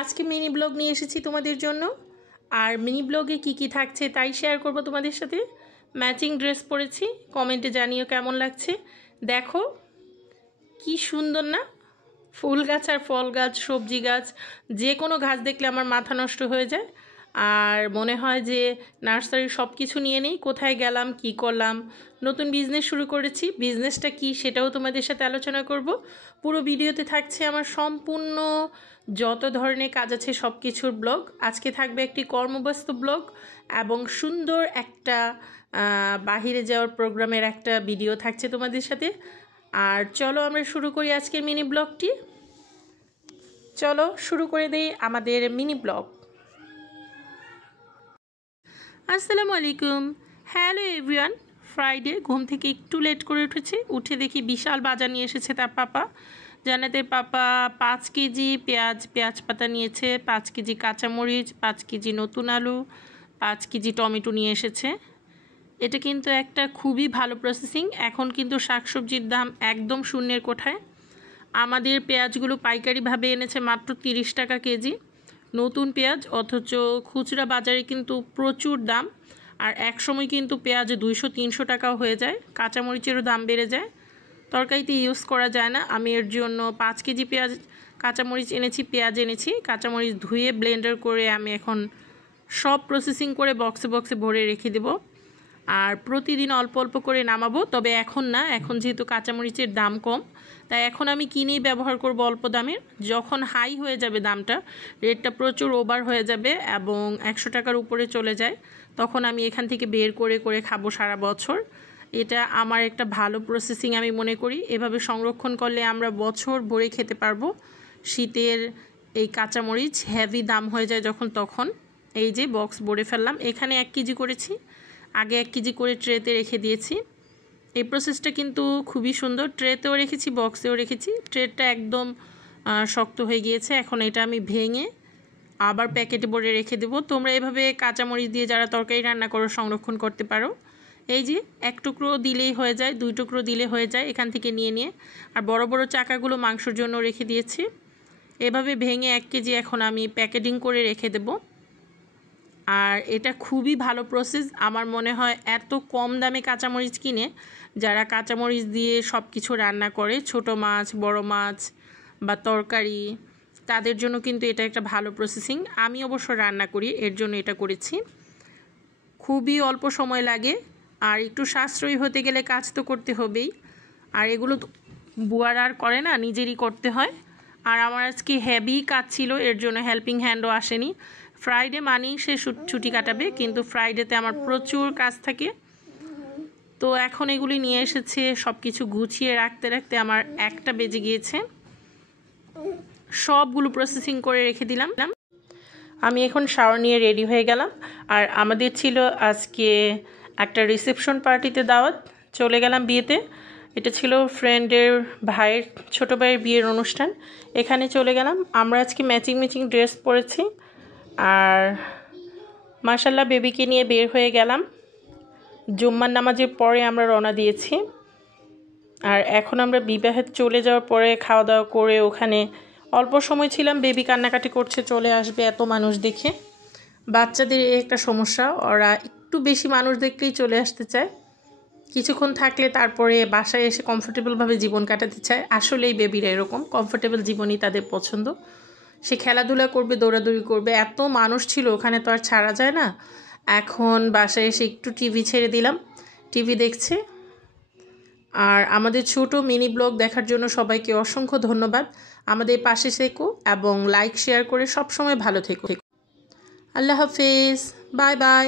আজকে mini blog নিয়ে এসেছি তোমাদের জন্য। আর মিনি ব্লগে কি থাকছে তাই শেয়ার করব তোমাদের সাথে। ম্যাচিং ড্রেস পরেছি, কমেন্টে জানিও কেমন লাগছে। দেখো কি সুন্দর না, ফুল গাছ আর ফল গাছ, সবজি গাছ, যে কোনো গাছ দেখলে আমার মাথা নষ্ট হয়ে যায়। আর মনে হয় যে নার্সারির সব কিছু নিয়ে নেই, কোথায় গেলাম কি করলাম। নতুন বিজনেস শুরু করেছি, বিজনেসটা কি সেটাও তোমাদের সাথে আলোচনা করব। পুরো ভিডিওতে থাকছে আমার সম্পূর্ণ যত ধরনের কাজ আছে সব কিছুর ব্লগ। আজকে থাকবে একটি কর্মব্যস্ত ব্লগ এবং সুন্দর একটা বাহিরে যাওয়ার প্রোগ্রামের একটা ভিডিও থাকছে তোমাদের সাথে। আর চলো আমরা শুরু করি আজকের মিনি ব্লগটি। চলো শুরু করে দেই আমাদের মিনি ব্লগ। আসসালামু আলাইকুম, হ্যালো এভরিওয়ান। ফ্রাইডে, ঘুম থেকে একটু লেট করে উঠেছি, উঠে দেখি বিশাল বাজার নিয়ে এসেছে তার পাপা। জানাতে পাপা 5 কেজি পেঁয়াজ পাতা নিয়েছে, 5 কেজি কাঁচামরিচ, 5 কেজি নতুন আলু, 5 কেজি টমেটো নিয়ে এসেছে। এটা কিন্তু একটা খুবই ভালো প্রসেসিং। এখন কিন্তু শাকসবজির দাম একদম শূন্যের কোঠায়। আমাদের পেঁয়াজগুলো পাইকারিভাবে এনেছে মাত্র 30 টাকা কেজি, নতুন পেঁয়াজ, অথচ খুচরা বাজারে কিন্তু প্রচুর দাম। আর এক সময় কিন্তু পেঁয়াজ 200-300 টাকাও হয়ে যায়। কাঁচামরিচেরও দাম বেড়ে যায়, তরকারিতে ইউজ করা যায় না। আমি এর জন্য 5 কেজি কাঁচামরিচ এনেছি, পেঁয়াজ এনেছি। কাঁচামরিচ ধুয়ে ব্লেন্ডার করে আমি এখন সব প্রসেসিং করে বক্সে ভরে রেখে দেব। আর প্রতিদিন অল্প অল্প করে নামাবো, তবে এখন না, এখন যেহেতু কাঁচামরিচের দাম কম, তাই এখন আমি কিনেই ব্যবহার করব অল্প দামের। যখন হাই হয়ে যাবে দামটা, রেটটা প্রচুর ওভার হয়ে যাবে এবং 100 টাকার উপরে চলে যায়, তখন আমি এখান থেকে বের করে করে খাবো সারা বছর। এটা আমার একটা ভালো প্রসেসিং আমি মনে করি। এভাবে সংরক্ষণ করলে আমরা বছর ভরে খেতে পারবো। শীতের এই কাঁচামরিচ হেভি দাম হয়ে যায় যখন তখন। এই যে বক্স ভরে ফেললাম, এখানে 1 কেজি করেছি, আগে 1 কেজি করে ট্রেতে রেখে দিয়েছি। এই প্রসেসটা কিন্তু খুবই সুন্দর। ট্রেতেও রেখেছি, বক্সেও রেখেছি। ট্রেটা একদম শক্ত হয়ে গিয়েছে, এখন এটা আমি ভেঙে আবার প্যাকেটে ভরে রেখে দেবো। তোমরা এভাবে কাঁচামরিচ দিয়ে যারা তরকারি রান্না করো সংরক্ষণ করতে পারো। এই যে 1 টুকরো দিলেই হয়ে যায়, 2 টুকরো দিলে হয়ে যায় এখান থেকে নিয়ে। আর বড় বড় চাকাগুলো মাংসের জন্য রেখে দিয়েছি। এভাবে ভেঙে 1 কেজি এখন আমি প্যাকেটিং করে রেখে দেব। আর এটা খুবই ভালো প্রসেস। আমার মনে হয় এত কম দামে কাঁচামরিচ কিনে যারা কাঁচামরিচ দিয়ে সব কিছু রান্না করে, ছোট মাছ, বড় মাছ বা তরকারি, তাদের জন্য কিন্তু এটা একটা ভালো প্রসেসিং। আমি অবশ্য রান্না করি, এর জন্য এটা করেছি। খুবই অল্প সময় লাগে, আর একটু সাশ্রয়ী হতে গেলে কাজ তো করতে হবেই। আর এগুলো বুয়ার আর করে না, নিজেরই করতে হয়। আর আমার আজকে হেভি কাজ ছিল, এর জন্য হেল্পিং হ্যান্ডও আসেনি। ফ্রাইডে মানেই সে ছুটি কাটাবে, কিন্তু ফ্রাইডেতে আমার প্রচুর কাজ থাকে। তো এখন এগুলি নিয়ে এসেছে, সব কিছু গুছিয়ে রাখতে রাখতে আমার 1টা বেজে গিয়েছে। সবগুলো প্রসেসিং করে রেখে দিলাম। আমি এখন শাওয়ার নিয়ে রেডি হয়ে গেলাম। আর আমাদের ছিল আজকে একটা রিসেপশন পার্টিতে দাওয়াত, চলে গেলাম বিয়েতে। এটা ছিল ফ্রেন্ডের ভাইয়ের, ছোটো ভাইয়ের বিয়ের অনুষ্ঠান। এখানে চলে গেলাম। আমরা আজকে ম্যাচিং ড্রেস পরেছি। আর মাশাল্লাহ বেবিকে নিয়ে বের হয়ে গেলাম। জুম্মার নামাজের পরে আমরা রওনা দিয়েছি। আর এখন আমরা বিবাহে চলে যাওয়ার পরে খাওয়া দাওয়া করে ওখানে অল্প সময় ছিলাম। বেবি কান্নাকাটি করছে, চলে আসবে এত মানুষ দেখে। বাচ্চাদের একটা সমস্যা, ওরা একটু বেশি মানুষ দেখলেই চলে আসতে চায়। কিছুক্ষণ থাকলে তারপরে বাসায় এসে কমফোর্টেবলভাবে জীবন কাটাতে চায়। আসলেই বেবিরা এরকম, কমফোর্টেবল জীবনই তাদের পছন্দ। সে খেলাধুলা করবে, দৌড়াদৌড়ি করবে। এত মানুষ ছিল ওখানে, তো আর ছাড়া যায় না। এখন বাসায় এসে একটু টিভি ছেড়ে দিলাম, টিভি দেখছে। আর আমাদের ছোট মিনি ব্লগ দেখার জন্য সবাইকে অসংখ্য ধন্যবাদ। আমাদের পাশে থেকো এবং লাইক শেয়ার করে সবসময় ভালো থেকো। আল্লাহ হাফেজ, বাই বাই।